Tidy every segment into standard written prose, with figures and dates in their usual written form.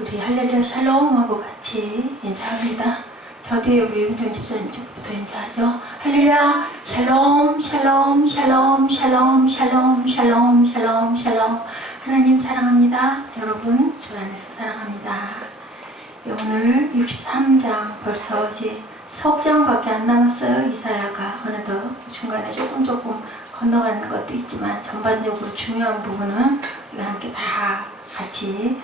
우리 할렐루야 샬롬하고 같이 인사합니다. 저도 우리 윤정 집사님 쪽부터 인사하죠. 할렐루야 샬롬 샬롬 샬롬 샬롬 샬롬 샬롬 샬롬 샬롬. 하나님 사랑합니다. 여러분 주 안에서 사랑합니다. 오늘 63장 벌써 이제 석 장밖에 안 남았어요. 이사야가 어느덧 중간에 조금 건너가는 것도 있지만 전반적으로 중요한 부분은 우리가 함께 다 같이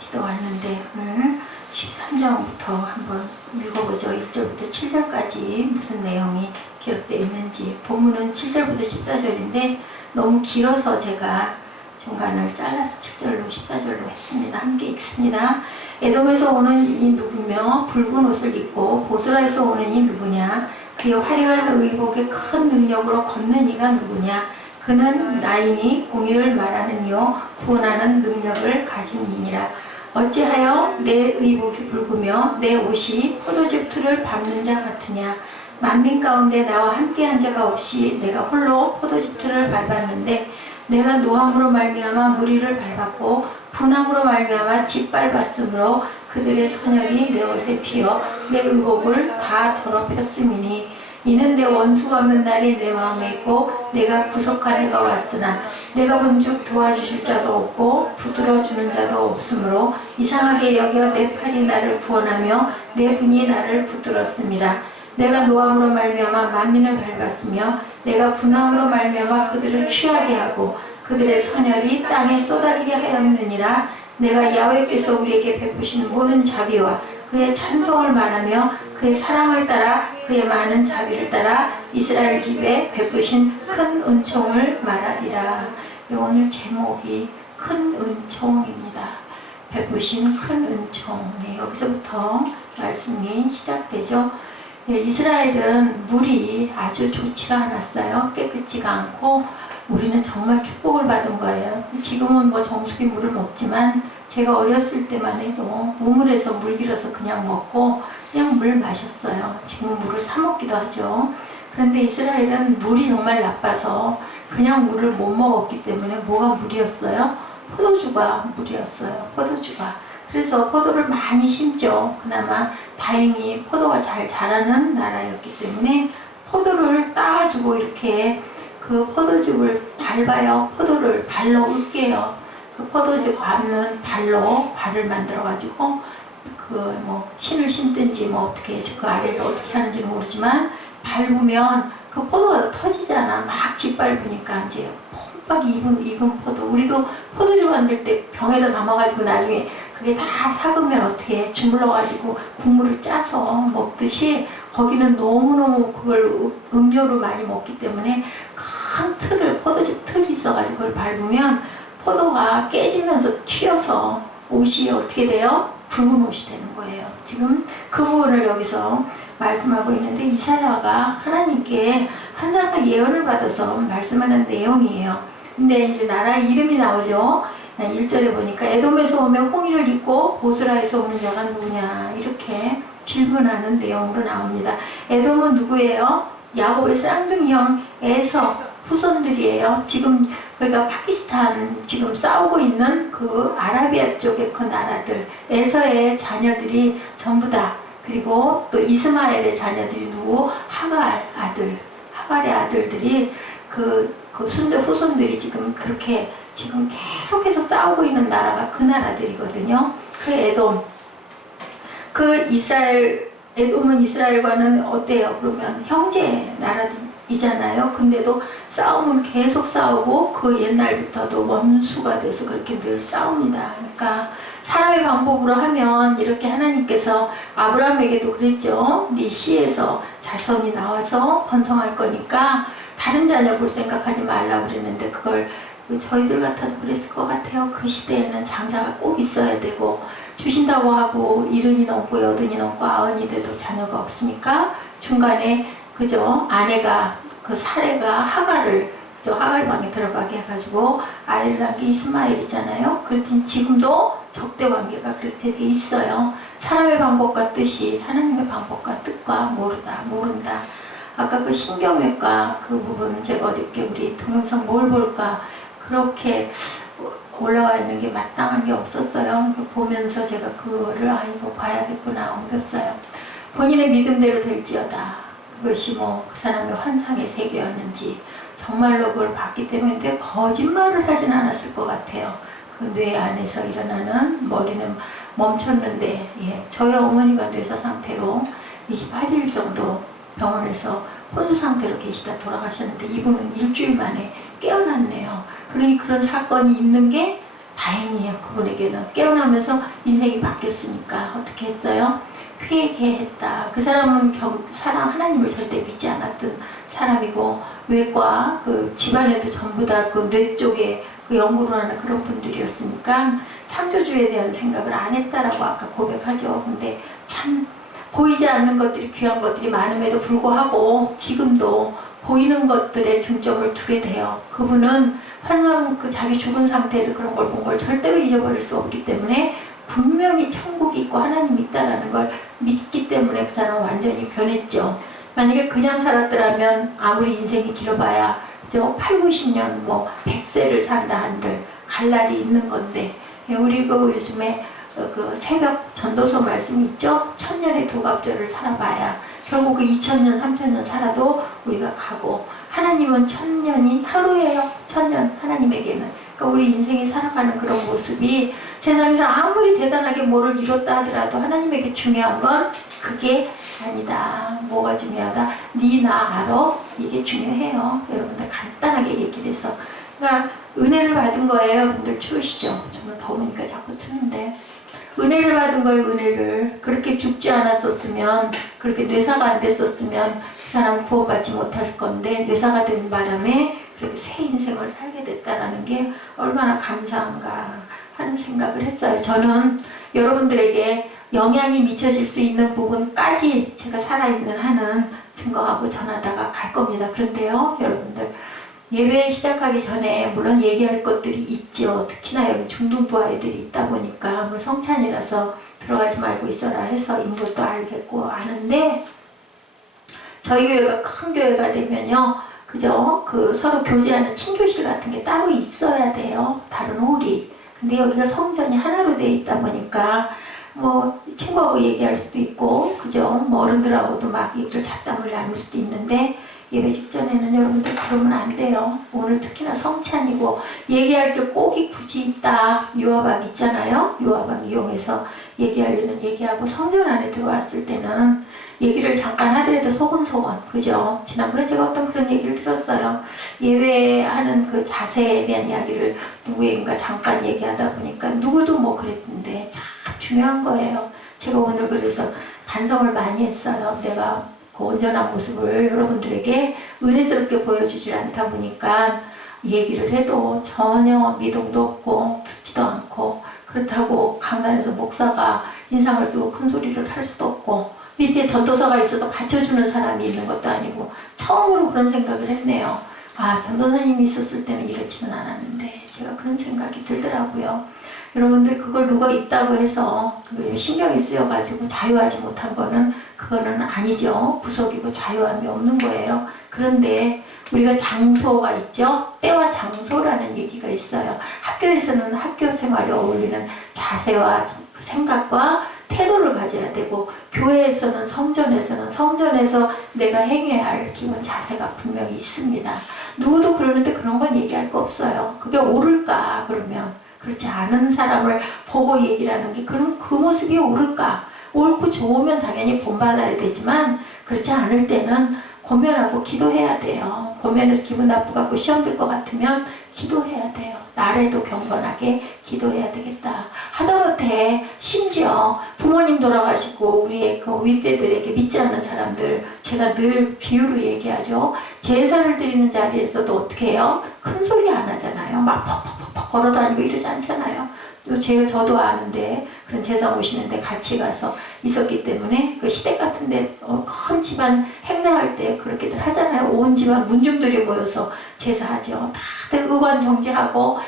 기도왔는데 오늘 13장부터 한번 읽어보죠. 1절부터 7절까지 무슨 내용이 기록되어 있는지. 본문은 7절부터 14절인데 너무 길어서 제가 중간을 잘라서 7절로 14절로 했습니다. 함께 읽습니다. 에돔에서 오는 이 누구며 붉은 옷을 입고 보스라에서 오는 이 누구냐. 그의 화려한 의복의 큰 능력으로 걷는 이가 누구냐. 그는 나이니 공의를 말하는 이요 구원하는 능력을 가진 이니라. 어찌하여 내 의복이 붉으며 내 옷이 포도즙 틀을 밟는 자 같으냐. 만민 가운데 나와 함께한 자가 없이 내가 홀로 포도즙 틀을 밟았는데 내가 노함으로 말미암아 무리를 밟았고 분함으로 말미암아 짓밟았으므로 그들의 선열이 내 옷에 튀어 내 의복을 다 더럽혔음이니 이는 내 원수가 없는 날이 내 마음에 있고 내가 구속할 해가 왔으나 내가 본즉 도와주실 자도 없고 붙들어주는 자도 없으므로 이상하게 여겨 내 팔이 나를 구원하며 내 분이 나를 붙들었습니다. 내가 노함으로 말미암아 만민을 밟았으며 내가 분함으로 말미암아 그들을 취하게 하고 그들의 선열이 땅에 쏟아지게 하였느니라. 내가 야훼께서 우리에게 베푸신 모든 자비와 그의 찬송을 말하며 그의 사랑을 따라 그의 많은 자비를 따라 이스라엘 집에 베푸신 큰 은총을 말하리라. 오늘 제목이 큰 은총입니다. 베푸신 큰 은총. 여기서부터 말씀이 시작되죠. 이스라엘은 물이 아주 좋지가 않았어요. 깨끗지가 않고 우리는 정말 축복을 받은 거예요. 지금은 뭐 정수기 물을 먹지만 제가 어렸을 때만 해도 우물에서 물 길어서 그냥 먹고 그냥 물 마셨어요. 지금은 물을 사 먹기도 하죠. 그런데 이스라엘은 물이 정말 나빠서 그냥 물을 못 먹었기 때문에 뭐가 물이었어요? 포도주가 물이었어요. 포도주가. 그래서 포도를 많이 심죠. 그나마 다행히 포도가 잘 자라는 나라였기 때문에 포도를 따가지고 이렇게 그 포도즙을 밟아요. 포도를 발로 으깨요. 그 포도즙 밟는 발로 발을 만들어가지고 그 뭐 신을 심든지 뭐 어떻게 그 아래를 어떻게 하는지는 모르지만 밟으면 그 포도가 터지잖아. 막 짓밟으니까 이제 폼박이 익은 포도. 우리도 포도즙 만들 때 병에다 담아가지고 나중에 그게 다 삭으면 어떻게 주물러가지고 국물을 짜서 먹듯이 거기는 너무너무 그걸 음료로 많이 먹기 때문에 큰 틀을 포도즙 틀이 있어가지고 그걸 밟으면 포도가 깨지면서 튀어서 옷이 어떻게 돼요? 붉은 옷이 되는 거예요. 지금 그 부분을 여기서 말씀하고 있는데 이사야가 하나님께 환상과 예언을 받아서 말씀하는 내용이에요. 근데 이제 나라 이름이 나오죠. 1절에 보니까 에돔에서 오면 홍의를 입고 보스라에서 오는 자가 누구냐 이렇게 질문하는 내용으로 나옵니다. 에돔은 누구예요? 야곱의 쌍둥이형 에서 후손들이에요. 지금 그러니까 파키스탄 지금 싸우고 있는 그 아라비아 쪽의 그 나라들 에서의 자녀들이 전부 다. 그리고 또 이스마엘의 자녀들이 누구? 하갈의 아들들이 그 순자 후손들이 지금 그렇게 지금 계속해서 싸우고 있는 나라가 그 나라들이거든요. 그 에돔. 그 에돔은 이스라엘과는 어때요? 그러면 형제 나라이잖아요. 근데도 싸움은 계속 싸우고 그 옛날부터도 원수가 돼서 그렇게 늘 싸웁니다. 그러니까 사람의 방법으로 하면 이렇게 하나님께서 아브라함에게도 그랬죠. 네 씨에서 자손이 나와서 번성할 거니까 다른 자녀 볼 생각하지 말라고 그랬는데 그걸 저희들 같아도 그랬을 것 같아요. 그 시대에는 장자가 꼭 있어야 되고 주신다고 하고 70이 넘고 80이 넘고 90이 돼도 자녀가 없으니까 중간에 그죠 아내가 그 사례가 하갈 왕에 들어가게 해가지고 아이를 낳은 게 이스마엘이잖아요. 그랬더니 지금도 적대 관계가 그렇게 돼 있어요. 사람의 방법과 뜻이 하나님의 방법과 뜻과 모른다. 아까 그 신경외과 그 부분 제가 어저께 우리 동영상 뭘 볼까 그렇게 올라와 있는 게 마땅한 게 없었어요. 보면서 제가 그거를 이거 봐야겠구나 옮겼어요. 본인의 믿음대로 될지어다. 그것이 뭐 그 사람의 환상의 세계였는지 정말로 그걸 봤기 때문에 거짓말을 하진 않았을 것 같아요. 그 뇌 안에서 일어나는 머리는 멈췄는데 저희 어머니가 뇌사 상태로 28일 정도 병원에서 혼수 상태로 계시다 돌아가셨는데 이분은 일주일 만에 깨어났네요. 그러니 그런 사건이 있는 게 다행이에요. 그분에게는 깨어나면서 인생이 바뀌었으니까 어떻게 했어요? 회개했다. 그 사람은 사람 하나님을 절대 믿지 않았던 사람이고 외과 그 집안에도 전부 다 그 뇌 쪽에 그 연구를 하는 그런 분들이었으니까 창조주에 대한 생각을 안 했다라고 아까 고백하죠. 근데 참 보이지 않는 것들이 귀한 것들이 많음에도 불구하고 지금도 보이는 것들에 중점을 두게 돼요. 그분은 환상 그 자기 죽은 상태에서 그런 걸 본 걸 절대로 잊어버릴 수 없기 때문에 분명히 천국이 있고 하나님이 있다라는 걸 믿기 때문에 그 사람은 완전히 변했죠. 만약에 그냥 살았더라면 아무리 인생이 길어봐야 그죠? 8, 90년 뭐 100세를 산다 한들 갈 날이 있는 건데 우리 그 요즘에 그 새벽 전도서 말씀 있죠? 천년의 두갑절을 살아봐야 결국 그 2000년, 3000년 살아도 우리가 가고 하나님은 천년이 하루예요. 천년 하나님에게는. 그러니까 우리 인생이 살아가는 그런 모습이 세상에서 아무리 대단하게 뭐를 이뤘다 하더라도 하나님에게 중요한 건 그게 아니다. 뭐가 중요하다? 네 나 알아? 이게 중요해요. 여러분들 간단하게 얘기를 해서. 그러니까 은혜를 받은 거예요. 여러분들 추우시죠? 정말 더우니까 자꾸 트는데. 은혜를 받은 거예요. 은혜를. 그렇게 죽지 않았었으면 그렇게 뇌사가 안 됐었으면 그 사람 구원받지 못할 건데 뇌사가 된 바람에 그렇게 새 인생을 살게 됐다라는 게 얼마나 감사한가 하는 생각을 했어요. 저는 여러분들에게 영향이 미쳐질 수 있는 부분까지 제가 살아있는 한은 증거하고 전하다가 갈 겁니다. 그런데요, 여러분들 예배 시작하기 전에 물론 얘기할 것들이 있죠. 특히나 여기 중등부 아이들이 있다 보니까 뭐 성찬이라서 들어가지 말고 있어라 해서 인것도 알겠고 아는데 저희 교회가 큰 교회가 되면요, 그죠? 그 서로 교제하는 친교실 같은 게 따로 있어야 돼요. 다른 홀이. 근데 여기가 성전이 하나로 되어 있다 보니까 뭐 친구하고 얘기할 수도 있고 그죠? 뭐 어른들하고도 막 얘기를 잡담을 나눌 수도 있는데 예배 직전에는 여러분들 그러면 안 돼요. 오늘 특히나 성찬이고 얘기할 게 꼭이 굳이 있다. 유아방 있잖아요. 유아방 이용해서 얘기하려는 얘기하고 성전 안에 들어왔을 때는 얘기를 잠깐 하더라도 소곤소곤 그죠? 지난번에 제가 어떤 그런 얘기를 들었어요. 예배하는 그 자세에 대한 이야기를 누구에게인가 잠깐 얘기하다 보니까 누구도 뭐 그랬는데 참 중요한 거예요. 제가 오늘 그래서 반성을 많이 했어요. 내가 그 온전한 모습을 여러분들에게 은혜스럽게 보여주질 않다 보니까 얘기를 해도 전혀 미동도 없고 듣지도 않고 그렇다고 강단에서 목사가 인상을 쓰고 큰 소리를 할 수도 없고 밑에 전도사가 있어서 받쳐주는 사람이 있는 것도 아니고 처음으로 그런 생각을 했네요. 아, 전도사님이 있었을 때는 이렇지는 않았는데 제가 그런 생각이 들더라고요. 여러분들 그걸 누가 있다고 해서 신경이 쓰여가지고 자유하지 못한 거는 그거는 아니죠. 구속이고 자유함이 없는 거예요. 그런데 우리가 장소가 있죠. 때와 장소라는 얘기가 있어요. 학교에서는 학교 생활에 어울리는 자세와 생각과 태도를 가져야 되고 교회에서는 성전에서 내가 행해야 할 기본 자세가 분명히 있습니다. 누구도 그러는데 그런 건 얘기할 거 없어요. 그게 옳을까 그러면 그렇지 않은 사람을 보고 얘기를 하는 게 그럼 그 모습이 옳을까? 옳고 좋으면 당연히 본받아야 되지만 그렇지 않을 때는 고면하고 기도해야 돼요. 고면에서 기분 나쁘고 시험 들 것 같으면 기도해야 돼요. 나래도 경건하게 기도해야 되겠다. 하다못해 심지어 부모님 돌아가시고 우리의 그 윗대들에게 믿지 않는 사람들 제가 늘 비유로 얘기하죠. 제사를 드리는 자리에서도 어떻게 해요? 큰 소리 안 하잖아요. 막 퍽퍽퍽 걸어다니고 이러지 않잖아요. 또 저도 아는데 그런 제사 오시는데 같이 가서 있었기 때문에 그 시댁 같은데 큰 집안 행사할 때 그렇게들 하잖아요. 온 집안 문중들이 모여서 제사하죠. 다들 의관정제하고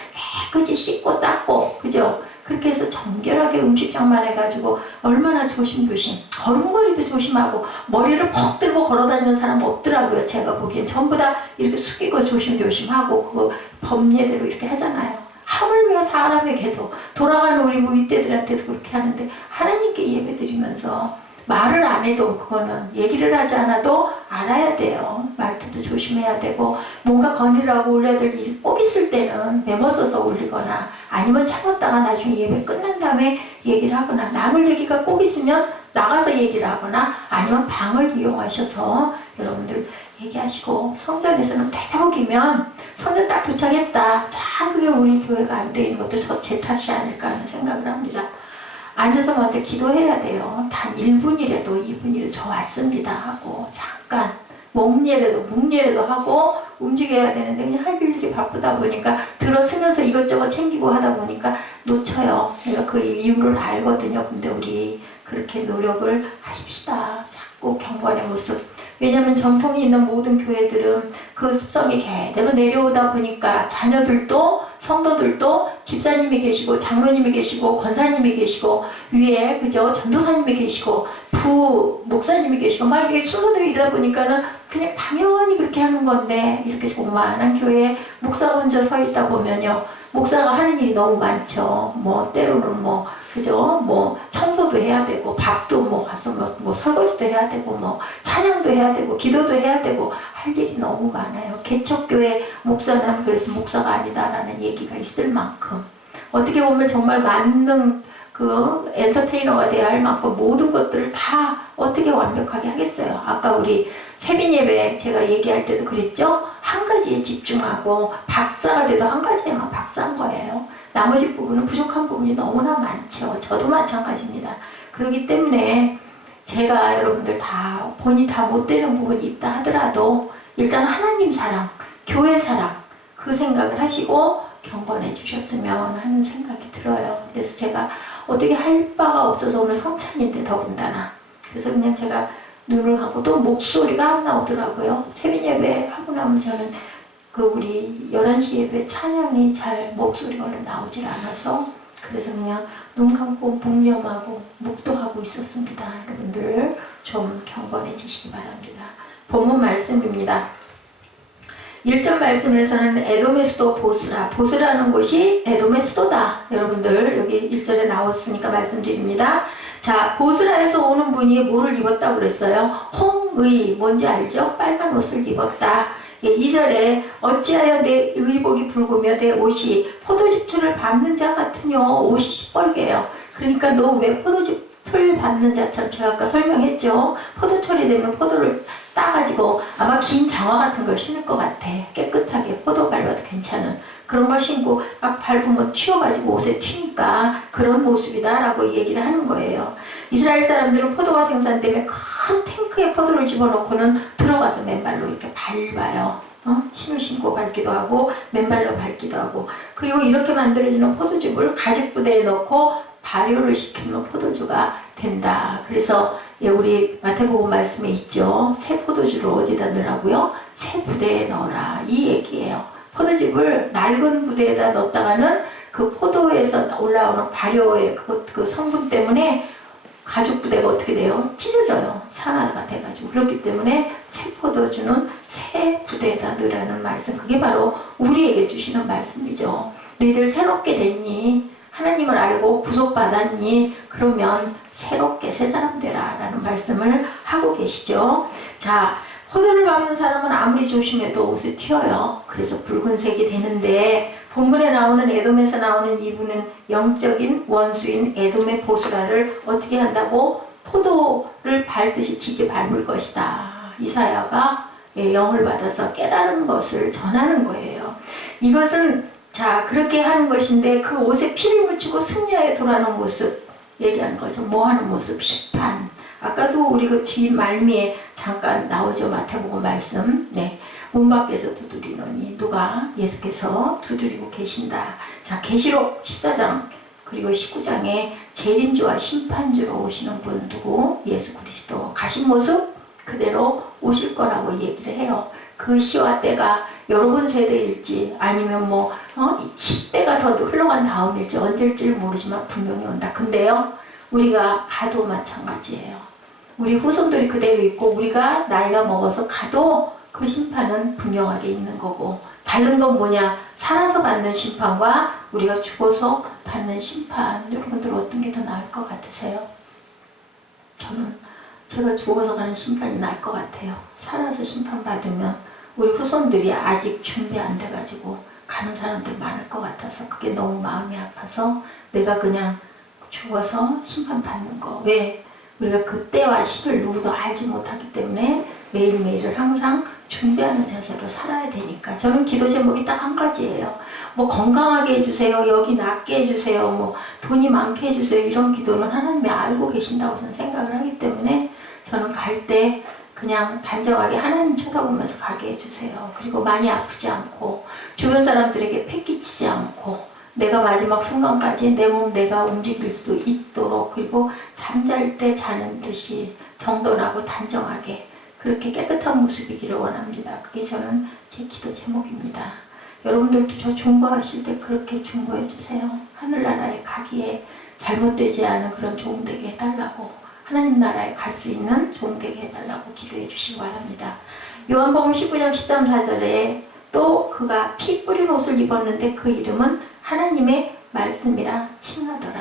깨끗이 씻고 닦고 그죠? 그렇게 해서 정결하게 음식장만 해가지고 얼마나 조심조심 걸음걸이도 조심하고 머리를 퍽 들고 걸어다니는 사람 없더라고요. 제가 보기엔 전부 다 이렇게 숙이고 조심조심하고 그거 법례대로 이렇게 하잖아요. 하물며 사람에게도 돌아가는 우리 무윗대들한테도 그렇게 하는데 하나님께 예배드리면서 말을 안 해도 그거는 얘기를 하지 않아도 알아야 돼요. 말투도 조심해야 되고 뭔가 건의를 하고 올려야 될 일이 꼭 있을 때는 메모 써서 올리거나 아니면 참았다가 나중에 예배 끝난 다음에 얘기를 하거나 나눌 얘기가 꼭 있으면 나가서 얘기를 하거나 아니면 방을 이용하셔서 여러분들 얘기하시고 성전에서는 되도록이면 성전 딱 도착했다. 참 그게 우리 교회가 안 되는 것도 제 탓이 아닐까 하는 생각을 합니다. 앉아서 먼저 기도해야 돼요. 단 1분이라도 2분이라도 저 왔습니다 하고 잠깐 묵례라도 하고 움직여야 되는데 그냥 할 일들이 바쁘다 보니까 들어서면서 이것저것 챙기고 하다 보니까 놓쳐요. 내가 그 이유를 알거든요. 근데 우리 그렇게 노력을 하십시다. 자꾸 경건의 모습. 왜냐하면 전통이 있는 모든 교회들은 그 습성이 계대로 내려오다 보니까 자녀들도 성도들도 집사님이 계시고 장로님이 계시고 권사님이 계시고 위에 그죠 전도사님이 계시고 부 목사님이 계시고 막 이렇게 순서들이 이러다 보니까는 그냥 당연히 그렇게 하는 건데 이렇게 조그마한 교회에 목사 혼자 서 있다 보면요 목사가 하는 일이 너무 많죠. 뭐 때로는 뭐 그죠? 뭐 청소도 해야 되고 밥도 뭐 가서 뭐 설거지도 해야 되고 뭐 찬양도 해야 되고 기도도 해야 되고 할 일이 너무 많아요. 개척교회 목사는 그래서 목사가 아니다라는 얘기가 있을 만큼 어떻게 보면 정말 만능 그 엔터테이너가 돼야 할 만큼 모든 것들을 다 어떻게 완벽하게 하겠어요. 아까 우리 세빈 예배 제가 얘기할 때도 그랬죠? 한 가지에 집중하고 박사가 돼도 한 가지에만 박사한 거예요. 나머지 부분은 부족한 부분이 너무나 많죠. 저도 마찬가지입니다. 그렇기 때문에 제가 여러분들 다 본이 다 못되는 부분이 있다 하더라도 일단 하나님 사랑, 교회 사랑 그 생각을 하시고 경건해 주셨으면 하는 생각이 들어요. 그래서 제가 어떻게 할 바가 없어서 오늘 성찬인데 더군다나 그래서 그냥 제가 눈을 감고 또 목소리가 안 나오더라고요. 새벽 예배 하고 나면 저는 그 우리 11시 예배 찬양이 잘 목소리가 얼른 나오질 않아서 그래서 그냥 눈 감고 묵념하고 묵도하고 있었습니다. 여러분들 좀 경건해지시기 바랍니다. 본문 말씀입니다. 1절 말씀에서는 에돔의 수도 보스라. 보스라는 곳이 에돔의 수도다. 여러분들 여기 1절에 나왔으니까 말씀드립니다. 자, 보스라에서 오는 분이 뭐를 입었다고 그랬어요? 홍의, 뭔지 알죠? 빨간 옷을 입었다. 2절에 어찌하여 내 의복이 붉으며 내 옷이 포도즙 틀을 밟는 자 같으뇨. 옷이 시뻘개요. 그러니까 너 왜 포도즙 틀 밟는 자처럼 제가 아까 설명했죠. 포도철이 되면 포도를 따가지고 아마 긴 장화 같은 걸 신을 것 같아. 깨끗하게 포도 밟아도 괜찮은 그런 걸 신고 막 밟으면 튀어가지고 옷에 튀니까 그런 모습이다 라고 얘기를 하는 거예요. 이스라엘 사람들은 포도가 생산 때문에 큰 탱크에 포도를 집어넣고는 들어가서 맨발로 이렇게 밟아요. 신을 신고 밟기도 하고 맨발로 밟기도 하고 그리고 이렇게 만들어지는 포도즙을 가죽 부대에 넣고 발효를 시키면 포도주가 된다. 그래서 우리 마태복음 말씀에 있죠. 새 포도주를 어디다 넣으라고요? 새 부대에 넣어라. 이 얘기예요. 포도즙을 낡은 부대에다 넣었다가는 그 포도에서 올라오는 발효의 그 성분 때문에 가죽 부대가 어떻게 돼요? 찢어져요. 산화가 돼가지고. 그렇기 때문에 새 포도주는 새 부대에다 넣으라는 말씀. 그게 바로 우리에게 주시는 말씀이죠. 너희들 새롭게 됐니? 하나님을 알고 구속받았니? 그러면 새롭게 새 사람 되라 라는 말씀을 하고 계시죠. 자, 포도를 밟는 사람은 아무리 조심해도 옷에 튀어요. 그래서 붉은색이 되는데 본문에 나오는 에돔에서 나오는 이분은 영적인 원수인 에돔의 보스라를 어떻게 한다고? 포도를 밟듯이 지지 밟을 것이다. 이사야가 영을 받아서 깨달은 것을 전하는 거예요. 이것은 자 그렇게 하는 것인데 그 옷에 피를 묻히고 승리하여 돌아오는 모습 얘기하는 거죠. 뭐 하는 모습? 심판. 아까도 우리 그 뒤 말미에 잠깐 나오죠. 마태복음 말씀. 네. 문 밖에서 두드리노니 누가 예수께서 두드리고 계신다. 자, 계시록 14장 그리고 19장에 재림주와 심판주로 오시는 분 누구? 예수 그리스도. 가신 모습 그대로 오실 거라고 얘기를 해요. 그 시와 때가 여러분 세대일지 아니면 뭐 10대가 더 흘러간 다음일지 언제일지 모르지만 분명히 온다. 근데요 우리가 가도 마찬가지예요. 우리 후손들이 그대로 있고 우리가 나이가 먹어서 가도 그 심판은 분명하게 있는 거고, 다른 건 뭐냐? 살아서 받는 심판과 우리가 죽어서 받는 심판. 여러분들 어떤 게 더 나을 것 같으세요? 저는 제가 죽어서 가는 심판이 나을 것 같아요. 살아서 심판받으면 우리 후손들이 아직 준비 안 돼가지고 가는 사람들 많을 것 같아서 그게 너무 마음이 아파서 내가 그냥 죽어서 심판받는 거. 왜? 우리가 그때와 시를 누구도 알지 못하기 때문에 매일매일을 항상 준비하는 자세로 살아야 되니까. 저는 기도 제목이 딱 한 가지예요. 뭐 건강하게 해주세요, 여기 낫게 해주세요, 뭐 돈이 많게 해주세요, 이런 기도는 하나님이 알고 계신다고 저는 생각을 하기 때문에 저는 갈 때 그냥 단정하게 하나님 쳐다보면서 가게 해주세요. 그리고 많이 아프지 않고 주변 사람들에게 패기치지 않고 내가 마지막 순간까지 내 몸 내가 움직일 수 있도록, 그리고 잠잘 때 자는 듯이 정돈하고 단정하게 그렇게 깨끗한 모습이기를 원합니다. 그게 저는 제 기도 제목입니다. 여러분들도 저 중보하실 때 그렇게 중보해 주세요. 하늘나라에 가기에 잘못되지 않은 그런 종되게 해달라고, 하나님 나라에 갈 수 있는 종되게 해달라고 기도해 주시기 바랍니다. 요한복음 19장 13, 14절에 또 그가 피 뿌린 옷을 입었는데 그 이름은 하나님의 말씀이라 칭하더라.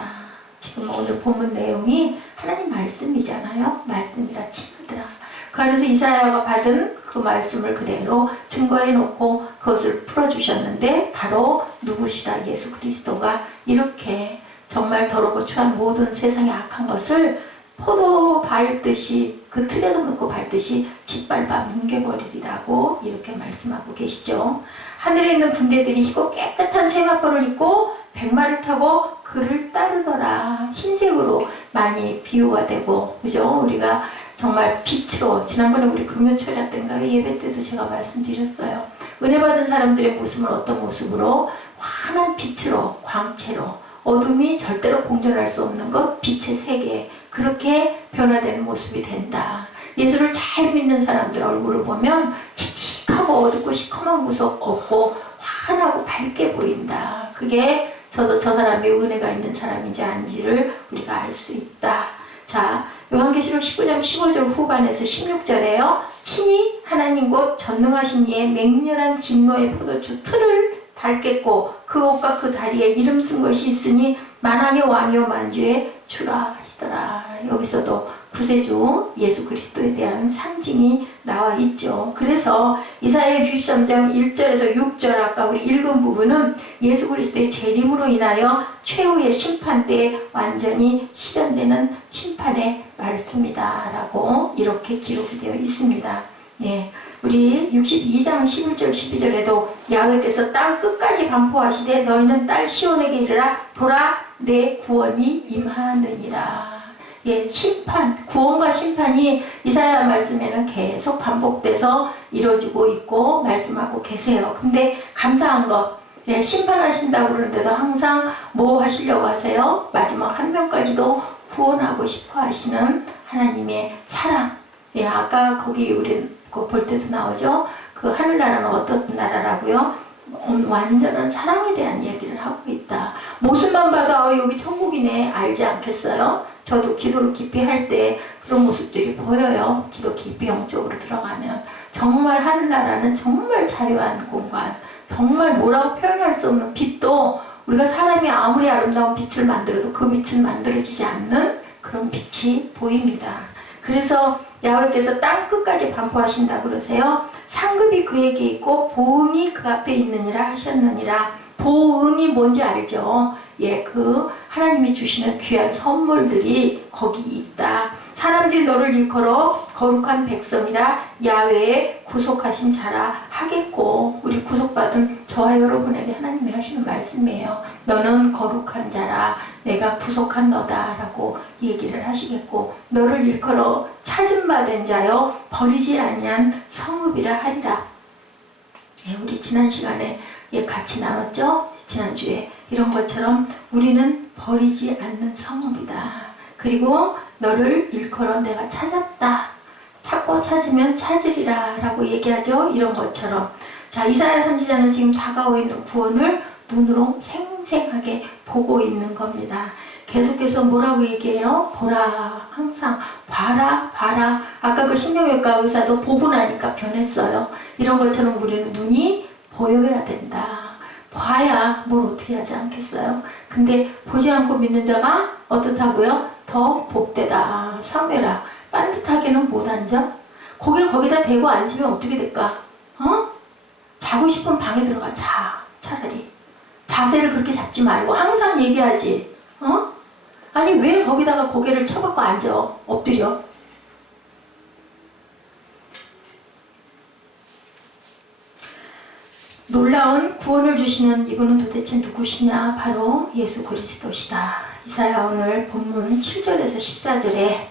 지금 오늘 본문 내용이 하나님 말씀이잖아요. 말씀이라 칭하더라. 그 안에서 이사야가 받은 그 말씀을 그대로 증거해 놓고 그것을 풀어주셨는데 바로 누구시라? 예수 그리스도가 이렇게 정말 더럽고 추한 모든 세상의 악한 것을 포도 밟듯이 그 틀에도 넣고 밟듯이 짓밟아 뭉개버리리라고 이렇게 말씀하고 계시죠. 하늘에 있는 군대들이 희고 깨끗한 세마포를 입고 백마를 타고 그를 따르더라. 흰색으로 많이 비유가 되고, 그죠? 우리가 정말 빛으로, 지난번에 우리 금요철야 때인가 예배 때도 제가 말씀드렸어요. 은혜 받은 사람들의 모습은 어떤 모습으로? 환한 빛으로, 광채로, 어둠이 절대로 공존할 수 없는 것, 빛의 세계, 그렇게 변화되는 모습이 된다. 예수를 잘 믿는 사람들 얼굴을 보면 칙칙하고 어둡고 시커먼 구석 없고 환하고 밝게 보인다. 그게 저 사람이 은혜가 있는 사람인지 아닌지를 우리가 알 수 있다. 자, 요한계시록 19장 15절 후반에서 16절에요. 친히 하나님 곧 전능하신 이의 맹렬한 진노의 포도주 틀을 밟겠고 그 옷과 그 다리에 이름 쓴 것이 있으니 만왕의 왕이요 만주의 주라 하시더라. 여기서도 구세주 예수 그리스도에 대한 상징이 나와 있죠. 그래서 이사야 63장 1절에서 6절 아까 우리 읽은 부분은 예수 그리스도의 재림으로 인하여 최후의 심판 때에 완전히 실현되는 심판의 말씀이다 라고 이렇게 기록이 되어 있습니다. 네, 우리 62장 11절 12절에도 야훼께서 땅 끝까지 반포하시되 너희는 딸 시온에게 이르라 보라 내 구원이 임하느니라. 예, 심판, 구원과 심판이 이사야 말씀에는 계속 반복돼서 이루어지고 있고 말씀하고 계세요. 근데 감사한 것, 예, 심판하신다고 그러는데도 항상 뭐 하시려고 하세요? 마지막 한 명까지도 구원하고 싶어 하시는 하나님의 사랑. 예, 아까 거기 우리 볼 때도 나오죠. 그 하늘나라는 어떤 나라라고요? 완전한 사랑에 대한 얘기를 하고 있다. 모습만 봐도 여기 천국이네 알지 않겠어요? 저도 기도를 깊이 할 때 그런 모습들이 보여요. 기도 깊이 영적으로 들어가면 정말 하늘나라는 정말 자유한 공간, 정말 뭐라고 표현할 수 없는 빛도 우리가 사람이 아무리 아름다운 빛을 만들어도 그 빛은 만들어지지 않는 그런 빛이 보입니다. 그래서 야훼께서 땅 끝까지 반포하신다 그러세요. 상급이 그에게 있고 보응이 그 앞에 있느니라 하셨느니라. 보응이 뭔지 알죠? 예, 그 하나님이 주시는 귀한 선물들이 거기 있다. 사람들이 너를 일컬어 거룩한 백성이라 야훼의 구속하신 자라 하겠고, 우리 구속받은 저와 여러분에게 하나님이 하시는 말씀이에요. 너는 거룩한 자라 내가 구속한 너다 라고 얘기를 하시겠고, 너를 일컬어 찾은 바 된 자여 버리지 아니한 성읍이라 하리라. 예, 우리 지난 시간에 예, 같이 나눴죠? 지난주에 이런 것처럼 우리는 버리지 않는 성읍이다. 그리고 너를 일컬어 내가 찾았다. 찾고 찾으면 찾으리라 라고 얘기하죠. 이런 것처럼. 자, 이사야 선지자는 지금 다가오고 있는 구원을 눈으로 생생하게 보고 있는 겁니다. 계속해서 뭐라고 얘기해요? 보라. 항상 봐라, 봐라. 아까 그 신경외과 의사도 보고 나니까 변했어요. 이런 것처럼 우리는 눈이 보여야 된다. 봐야 뭘 어떻게 하지 않겠어요? 근데 보지 않고 믿는 자가 어떻다고요? 더 복되다. 사무엘아, 반듯하게는 못 앉아? 고개 거기다 대고 앉으면 어떻게 될까? 어? 자고 싶은 방에 들어가 자. 차라리. 자세를 그렇게 잡지 말고 항상 얘기하지. 어? 아니 왜 거기다가 고개를 쳐박고 앉아? 엎드려. 놀라운 구원을 주시는 이분은 도대체 누구시냐? 바로 예수 그리스도시다. 이사야 오늘 본문 7절에서 14절에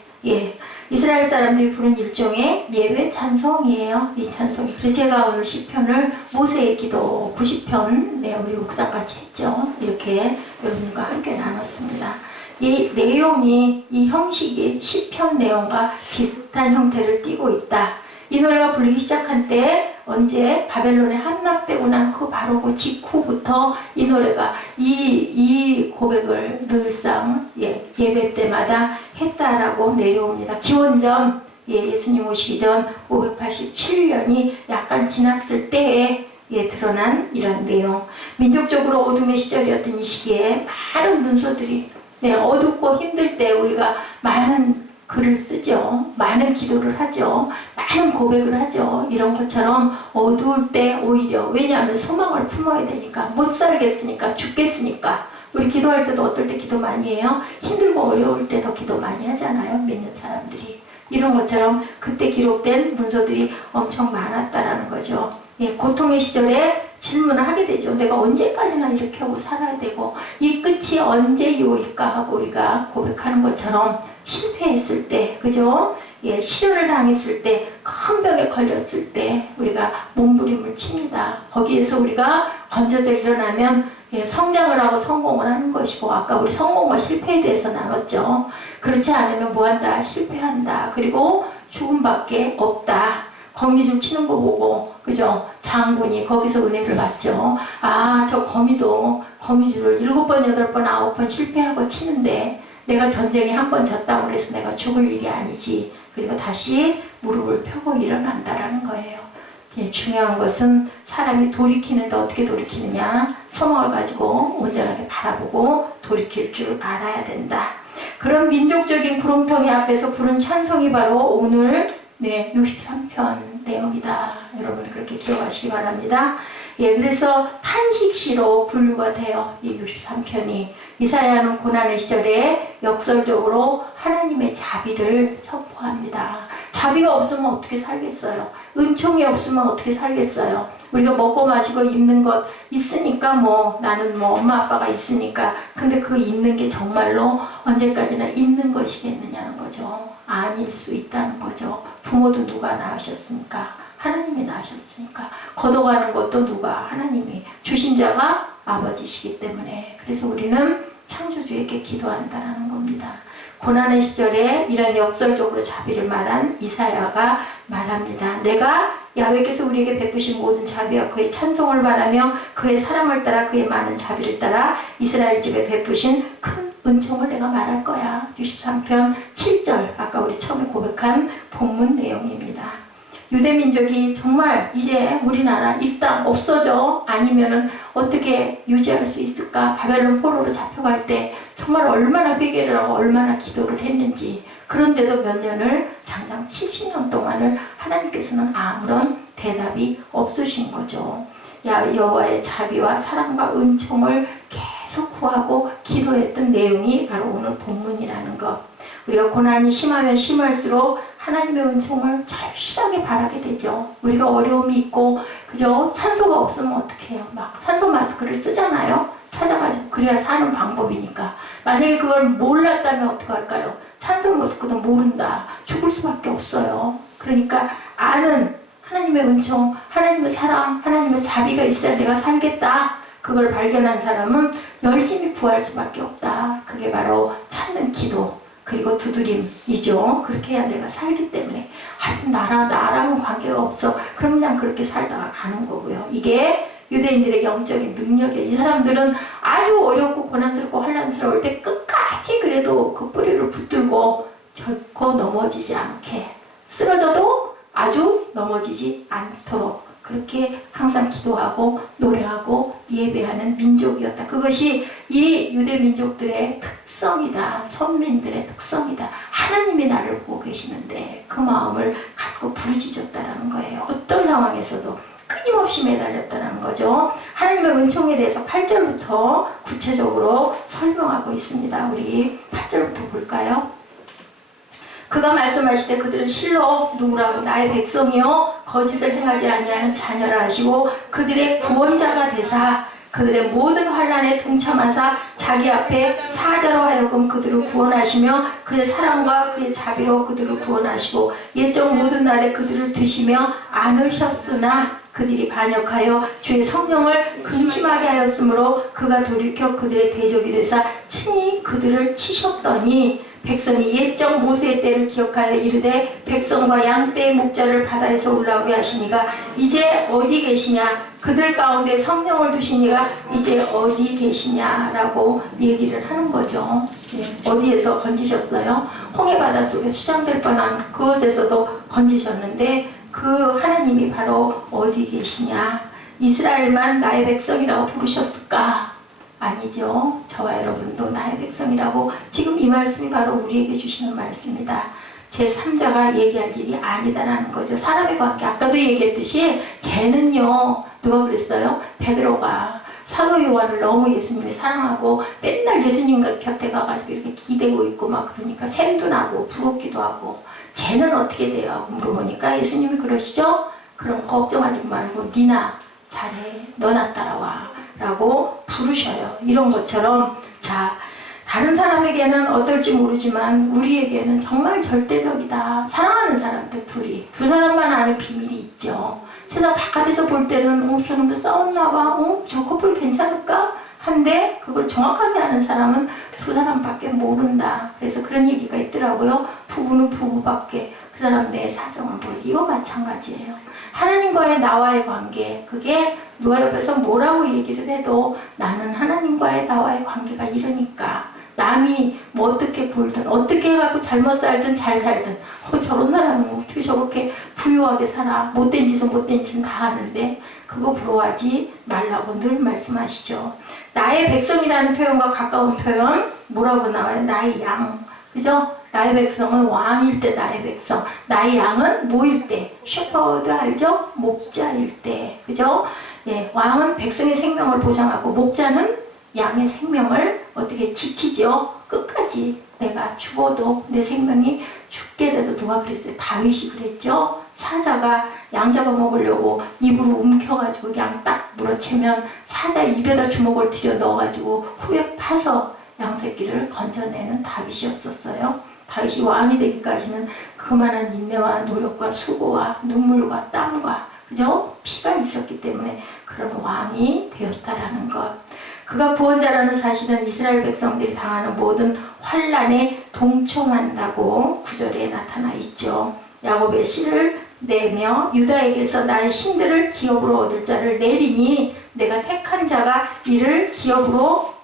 이스라엘 사람들이 부른 일종의 예배 찬송이에요. 이 찬송. 그래서 제가 오늘 시편을 모세의 기도 90편 우리 묵상같이 했죠. 이렇게 여러분과 함께 나눴습니다. 이 내용이, 이 형식이 시편 내용과 비슷한 형태를 띠고 있다. 이 노래가 불리기 시작한 때 언제 바벨론에 함락되고 난 그 바로 그 직후부터 이 노래가 이 고백을 늘상 예배 때마다 했다라고 내려옵니다. 기원전 예수님 오시기 전 587년이 약간 지났을 때에 드러난 이런 내용. 민족적으로 어둠의 시절이었던 이 시기에 많은 문서들이 어둡고 힘들 때 우리가 많은 글을 쓰죠. 많은 기도를 하죠. 많은 고백을 하죠. 이런 것처럼 어두울 때 오히려, 왜냐하면 소망을 품어야 되니까, 못 살겠으니까, 죽겠으니까. 우리 기도할 때도 어떨 때 기도 많이 해요? 힘들고 어려울 때 더 기도 많이 하잖아요. 믿는 사람들이. 이런 것처럼 그때 기록된 문서들이 엄청 많았다라는 거죠. 고통의 시절에 질문을 하게 되죠. 내가 언제까지나 이렇게 하고 살아야 되고 이 끝이 언제요일까 하고 우리가 고백하는 것처럼 실패했을 때, 그죠? 시련을 당했을 때, 큰 병에 걸렸을 때 우리가 몸부림을 칩니다. 거기에서 우리가 건져져 일어나면 성장을 하고 성공을 하는 것이고, 아까 우리 성공과 실패에 대해서 나눴죠. 그렇지 않으면 뭐한다? 실패한다. 그리고 죽음밖에 없다. 거미줄 치는 거 보고, 그죠? 장군이 거기서 은혜를 받죠. 아, 저 거미도 거미줄을 7번, 8번, 9번 실패하고 치는데 내가 전쟁에 한 번 졌다고 해서 내가 죽을 일이 아니지. 그리고 다시 무릎을 펴고 일어난다라는 거예요. 중요한 것은 사람이 돌이키는데 어떻게 돌이키느냐? 소망을 가지고 온전하게 바라보고 돌이킬 줄 알아야 된다. 그런 민족적인 구렁텅이 앞에서 부른 찬송이 바로 오늘 63편 내용이다. 여러분 그렇게 기억하시기 바랍니다. 그래서 탄식시로 분류가 돼요. 이 63편이. 이사야는 고난의 시절에 역설적으로 하나님의 자비를 선포합니다. 자비가 없으면 어떻게 살겠어요? 은총이 없으면 어떻게 살겠어요? 우리가 먹고 마시고 입는 것 있으니까 나는 엄마 아빠가 있으니까. 근데 그 있는 게 정말로 언제까지나 있는 것이겠느냐는 거죠. 아닐 수 있다는 거죠. 부모도 누가 낳으셨습니까? 하나님이 낳으셨으니까. 걷어가는 것도 누가? 하나님이. 주신 자가 아버지시기 때문에. 그래서 우리는 창조주에게 기도한다는 겁니다. 고난의 시절에 이런 역설적으로 자비를 말한 이사야가 말합니다. 내가 야훼께서 우리에게 베푸신 모든 자비와 그의 찬송을 바라며 그의 사랑을 따라 그의 많은 자비를 따라 이스라엘 집에 베푸신 큰 은총을 내가 말할 거야. 63편 7절, 아까 우리 처음에 고백한 본문 내용입니다. 유대민족이 정말 이제 우리나라 이 땅 없어져? 아니면은 어떻게 유지할 수 있을까? 바벨론 포로로 잡혀갈 때 정말 얼마나 회개를 하고 얼마나 기도를 했는지. 그런데도 몇 년을, 장장 70년 동안을 하나님께서는 아무런 대답이 없으신 거죠. 여호와의 자비와 사랑과 은총을 계속 구하고 기도했던 내용이 바로 오늘 본문이라는 것. 우리가 고난이 심하면 심할수록 하나님의 은총을 절실하게 바라게 되죠. 우리가 어려움이 있고, 그죠? 산소가 없으면 어떻게 해요? 막 산소 마스크를 쓰잖아요. 찾아가지고. 그래야 사는 방법이니까. 만약에 그걸 몰랐다면 어떡할까요? 산소 마스크도 모른다. 죽을 수밖에 없어요. 그러니까 아는 하나님의 은총, 하나님의 사랑, 하나님의 자비가 있어야 내가 살겠다. 그걸 발견한 사람은 열심히 구할 수밖에 없다. 그게 바로 찾는 기도. 그리고 두드림이죠. 그렇게 해야 내가 살기 때문에. 나랑은 관계가 없어. 그럼 그냥 그렇게 살다가 가는 거고요. 이게 유대인들의 영적인 능력이에요. 이 사람들은 아주 어렵고 고난스럽고 혼란스러울 때 끝까지 끝까지 그래도 그 뿌리를 붙들고 결코 넘어지지 않게, 쓰러져도 아주 넘어지지 않도록 그렇게 항상 기도하고 노래하고 예배하는 민족이었다. 그것이 이 유대 민족들의 특성이다. 선민들의 특성이다. 하나님이 나를 보고 계시는데 그 마음을 갖고 부르짖었다라는 거예요. 어떤 상황에서도 끊임없이 매달렸다는 거죠. 하나님의 은총에 대해서 8절부터 구체적으로 설명하고 있습니다. 우리 8절부터 볼까요? 그가 말씀하시되 그들은 실로 누구라고 나의 백성이요 거짓을 행하지 아니하는 자녀라 하시고 그들의 구원자가 되사 그들의 모든 환난에 동참하사 자기 앞에 사자로 하여금 그들을 구원하시며 그의 사랑과 그의 자비로 그들을 구원하시고 옛적 모든 날에 그들을 드시며 안으셨으나 그들이 반역하여 주의 성령을 근심하게 하였으므로 그가 돌이켜 그들의 대적이 되사 친히 그들을 치셨더니 백성이 옛적 모세의 때를 기억하여 이르되 백성과 양떼의 목자를 바다에서 올라오게 하시니가 이제 어디 계시냐 그들 가운데 성령을 두시니가 이제 어디 계시냐라고 얘기를 하는 거죠. 예, 어디에서 건지셨어요? 홍해바다 속에 수장될 뻔한 그곳에서도 건지셨는데 그 하나님이 바로 어디 계시냐? 이스라엘만 나의 백성이라고 부르셨을까? 아니죠. 저와 여러분도 나의 백성이라고 지금 이 말씀이 바로 우리에게 주시는 말씀이다. 제3자가 얘기할 일이 아니다라는 거죠. 사람의 관계, 아까도 얘기했듯이 쟤는요, 누가 그랬어요? 베드로가 사도 요한을 너무 예수님이 사랑하고 맨날 예수님 곁에 가가지고 이렇게 기대고 있고 막 그러니까 샘도 나고 부럽기도 하고 쟤는 어떻게 돼요? 하고 물어보니까 예수님이 그러시죠? 그럼 걱정하지 말고 니나 잘해. 너나 따라와. 라고 부르셔요. 이런 것처럼 자 다른 사람에게는 어떨지 모르지만 우리에게는 정말 절대적이다. 사랑하는 사람들 둘이 두 사람만 아는 비밀이 있죠. 세상 바깥에서 볼 때는 저놈도 싸웠나 봐. 저 커플 괜찮을까? 한데 그걸 정확하게 아는 사람은 두 사람밖에 모른다. 그래서 그런 얘기가 있더라고요. 부부는 부부밖에 그 사람 내 사정을 모르고 이거 마찬가지예요. 하나님과의 나와의 관계 그게 누가 옆에서 뭐라고 얘기를 해도 나는 하나님과의 나와의 관계가 이러니까 남이 뭐 어떻게 볼든 어떻게 해갖고 잘못 살든 잘 살든 저런 사람은 어떻게 저렇게 부유하게 살아 못된 짓은 다 하는데 그거 부러워하지 말라고 늘 말씀하시죠. 나의 백성이라는 표현과 가까운 표현 뭐라고 나와요? 나의 양 그죠? 나의 백성은 왕일 때 나의 백성 나의 양은 뭐일 때? 셰퍼드 알죠? 목자일 때 그죠? 예, 왕은 백성의 생명을 보장하고 목자는 양의 생명을 어떻게 지키죠? 끝까지 내가 죽어도 내 생명이 죽게 돼도 누가 그랬어요? 다윗이 그랬죠? 사자가 양 잡아먹으려고 입으로 움켜가지고 양 딱 물어채면 사자 입에다 주먹을 들여 넣어가지고 후에 파서 양새끼를 건져내는 다윗이었었어요. 다윗이 왕이 되기까지는 그만한 인내와 노력과 수고와 눈물과 땀과 그죠? 피가 있었기 때문에 그런 왕이 되었다라는 것. 그가 구원자라는 사실은 이스라엘 백성들이 당하는 모든 환난에 동참한다고 9절에 나타나 있죠. 야곱의 씨를 내며 유다에게서 나의 신들을 기업으로 얻을 자를 내리니 내가 택한 자가 이를 기업으로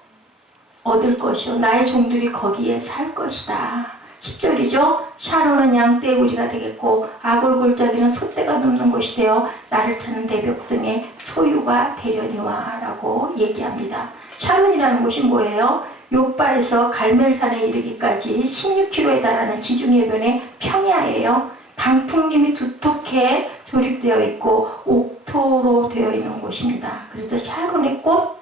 얻을 것이요 나의 종들이 거기에 살 것이다. 10절이죠. 샤론은 양떼우리가 되겠고 아골 골짜기는 소떼가 눕는 곳이 되어 나를 찾는 내 백성의 소유가 되려니와 라고 얘기합니다. 샤론이라는 곳이 뭐예요? 요바에서 갈멜산에 이르기까지 16km에 달하는 지중해변의 평야예요. 방풍림이 두텁게 조립되어 있고 옥토로 되어 있는 곳입니다. 그래서 샤론의 꽃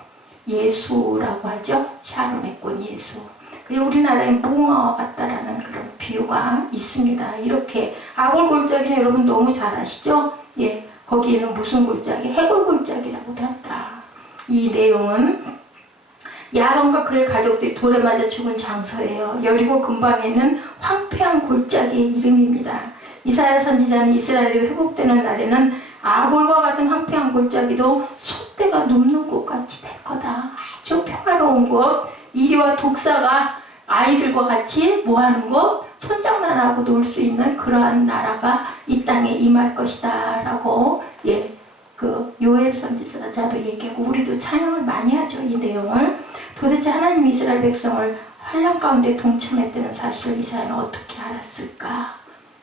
예수라고 하죠. 샤론의 꽃 예수. 우리나라의 무궁화와 같다라는 그런 비유가 있습니다. 이렇게 아골 골짜기는 여러분 너무 잘 아시죠? 예, 거기에는 무슨 골짜기? 해골 골짜기라고도 한다. 이 내용은 야론과 그의 가족들이 돌에 맞아 죽은 장소예요. 여리고 근방에 있는 황폐한 골짜기의 이름입니다. 이사야 선지자는 이스라엘이 회복되는 날에는 아골과 같은 황폐한 골짜기도 소떼가 눕는 곳같이 될 거다. 아주 평화로운 곳, 이리와 독사가 아이들과 같이 뭐하는 곳? 손장난하고 놀 수 있는 그러한 나라가 이 땅에 임할 것이다 라고 예, 그 요엘 선지자도 얘기하고 우리도 찬양을 많이 하죠. 이 내용을 도대체 하나님 이스라엘 백성을 환란 가운데 동참했다는 사실을 이사야는 어떻게 알았을까?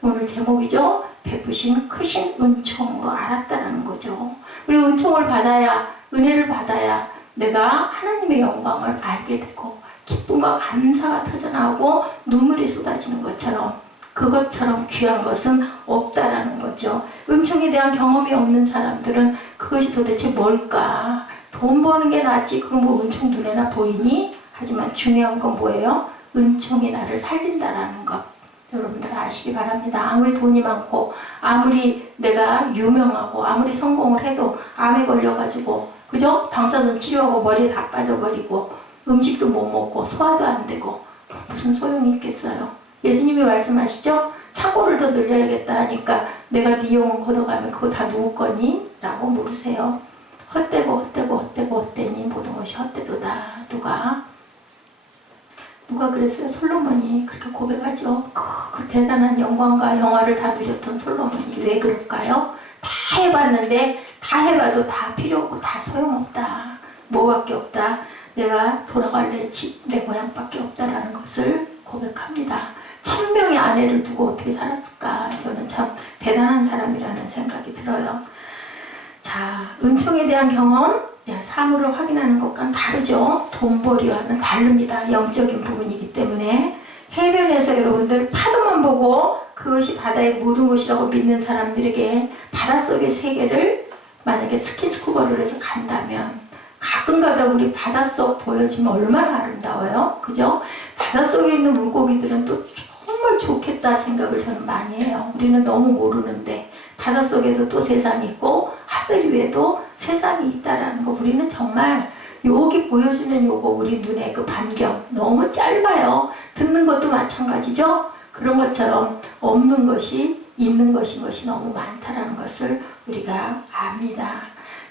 오늘 제목이죠. 베푸신 크신 은총으로 알았다라는 거죠. 우리 은총을 받아야, 은혜를 받아야 내가 하나님의 영광을 알게 되고 기쁨과 감사가 터져나오고 눈물이 쏟아지는 것처럼, 그것처럼 귀한 것은 없다라는 거죠. 은총에 대한 경험이 없는 사람들은 그것이 도대체 뭘까? 돈 버는 게 낫지, 그럼 뭐 은총 눈에나 보이니? 하지만 중요한 건 뭐예요? 은총이 나를 살린다라는 것. 여러분들 아시기 바랍니다. 아무리 돈이 많고, 아무리 내가 유명하고, 아무리 성공을 해도 암에 걸려가지고, 그죠? 방사선 치료하고 머리 다 빠져버리고, 음식도 못 먹고, 소화도 안 되고, 무슨 소용이 있겠어요? 예수님이 말씀하시죠? 창고를 더 늘려야겠다 하니까 내가 네 영혼 걷어가면 그거 다 누구 거니? 라고 물으세요. 헛되니 모든 것이 헛되도다. 누가 그랬어요? 솔로몬이 그렇게 고백하죠. 그 대단한 영광과 영화를 다 누렸던 솔로몬이 왜 그럴까요? 다 해봤는데 다 해봐도 다 필요 없고 다 소용없다. 뭐밖에 없다. 내가 돌아갈래 집, 내 고향밖에 없다라는 것을 고백합니다. 1000명의 아내를 두고 어떻게 살았을까? 저는 참 대단한 사람이라는 생각이 들어요. 자, 은총에 대한 경험, 사물을 확인하는 것과는 다르죠. 돈벌이와는 다릅니다. 영적인 부분이기 때문에. 해변에서 여러분들 파도만 보고 그것이 바다의 모든 것이라고 믿는 사람들에게 바닷속의 세계를 만약에 스킨스쿠버를 해서 간다면, 가끔가다 우리 바닷속 보여주면 얼마나 아름다워요. 그죠? 바닷속에 있는 물고기들은 또 정말 좋겠다 생각을 저는 많이 해요. 우리는 너무 모르는데 바닷속에도 또 세상이 있고 하늘 위에도 세상이 있다라는 거, 우리는 정말 여기 보여주는 요거 우리 눈에 그 반경 너무 짧아요. 듣는 것도 마찬가지죠. 그런 것처럼 없는 것이 있는 것인 것이 너무 많다라는 것을 우리가 압니다.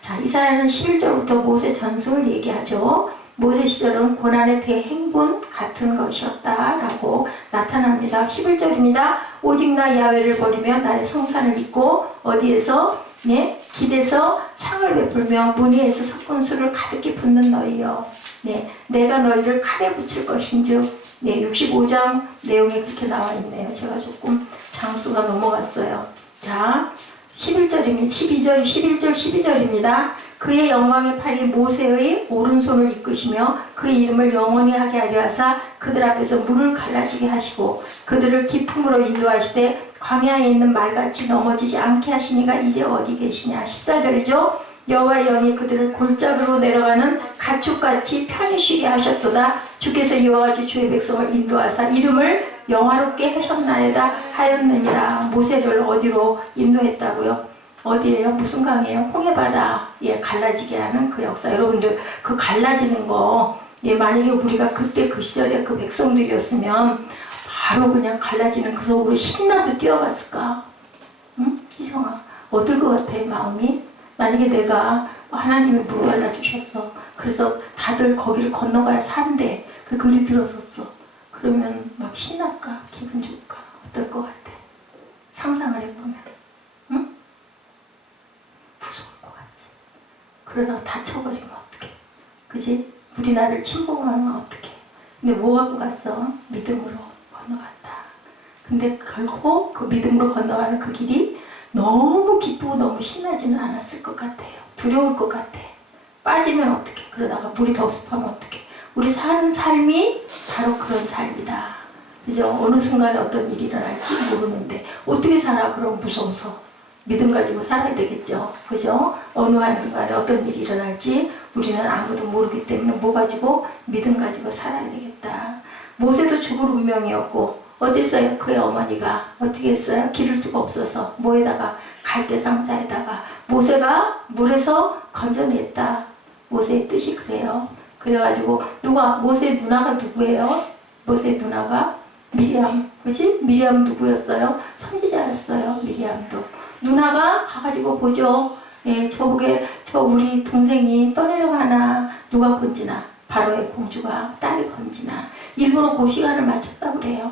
자, 이사야는 11절부터 모세 전승을 얘기하죠. 모세 시절은 고난의 대행군 같은 것이었다라고 나타납니다. 11절입니다. 오직 나 야훼를 버리며 나의 성산을 잊고 어디에서? 네, 길에서 상을 베풀며 문의에서 섞은 술을 가득히 붓는 너희여. 네, 내가 너희를 칼에 붙일 것인즉. 네, 65장 내용이 그렇게 나와 있네요. 제가 조금 장수가 넘어갔어요. 자, 11절입니다. 11절, 12절입니다. 그의 영광의 팔이 모세의 오른손을 이끄시며 그의 이름을 영원히 하게 하려 하사 그들 앞에서 물을 갈라지게 하시고 그들을 깊음으로 인도하시되 광야에 있는 말같이 넘어지지 않게 하시니가 이제 어디 계시냐. 14절이죠. 여호와의 영이 그들을 골짜기로 내려가는 가축같이 편히 쉬게 하셨도다. 주께서 이와 같이 주의 백성을 인도하사 이름을 영화롭게 하셨나이다 하였느니라. 모세를 어디로 인도했다고요? 어디에요? 무슨 강이에요? 홍해바다. 예, 갈라지게 하는 그 역사. 여러분들 그 갈라지는 거, 예, 만약에 우리가 그때 그 시절에 그 백성들이었으면 바로 그냥 갈라지는 그 속으로 신나도 뛰어갔을까? 응? 희성아, 어떨 것 같아 마음이? 만약에 내가 하나님이 물을 갈라주셨어. 그래서 다들 거기를 건너가야 산대. 그 글이 들어섰어. 그러면 막 신날까? 기분 좋을까? 어떨 것 같아? 상상을 해보면. 응? 무서울 것 같지. 그러다가 다쳐버리면 어떡해. 그지? 물이 나를 침범하면 어떡해. 근데 뭐 하고 갔어? 믿음으로 건너갔다. 근데 결코 그 믿음으로 건너가는 그 길이 너무 기쁘고 너무 신나지는 않았을 것 같아요. 두려울 것 같아. 빠지면 어떡해. 그러다가 물이 더 습하면 어떡해. 우리 사는 삶이 바로 그런 삶이다. 그죠? 어느 순간에 어떤 일이 일어날지 모르는데 어떻게 살아? 그럼 무서워서 믿음 가지고 살아야 되겠죠. 그죠? 어느 한순간에 어떤 일이 일어날지 우리는 아무도 모르기 때문에 뭐 가지고? 믿음 가지고 살아야 되겠다. 모세도 죽을 운명이었고 어땠어요? 그의 어머니가 어떻게 했어요? 기를 수가 없어서 뭐에다가? 갈대 상자에다가 모세가 물에서 건져냈다. 모세의 뜻이 그래요. 그래가지고 누가? 모세의 누나가 누구예요? 모세의 누나가 미리암. 그치? 미리암 누구였어요? 선지자였어요. 미리암도. 누나가 가가지고 보죠. 예, 저 우리 동생이 떠내려가나 누가 건지나 바로의 공주가 딸이 건지나 일부러 그 시간을 맞췄다고 그래요.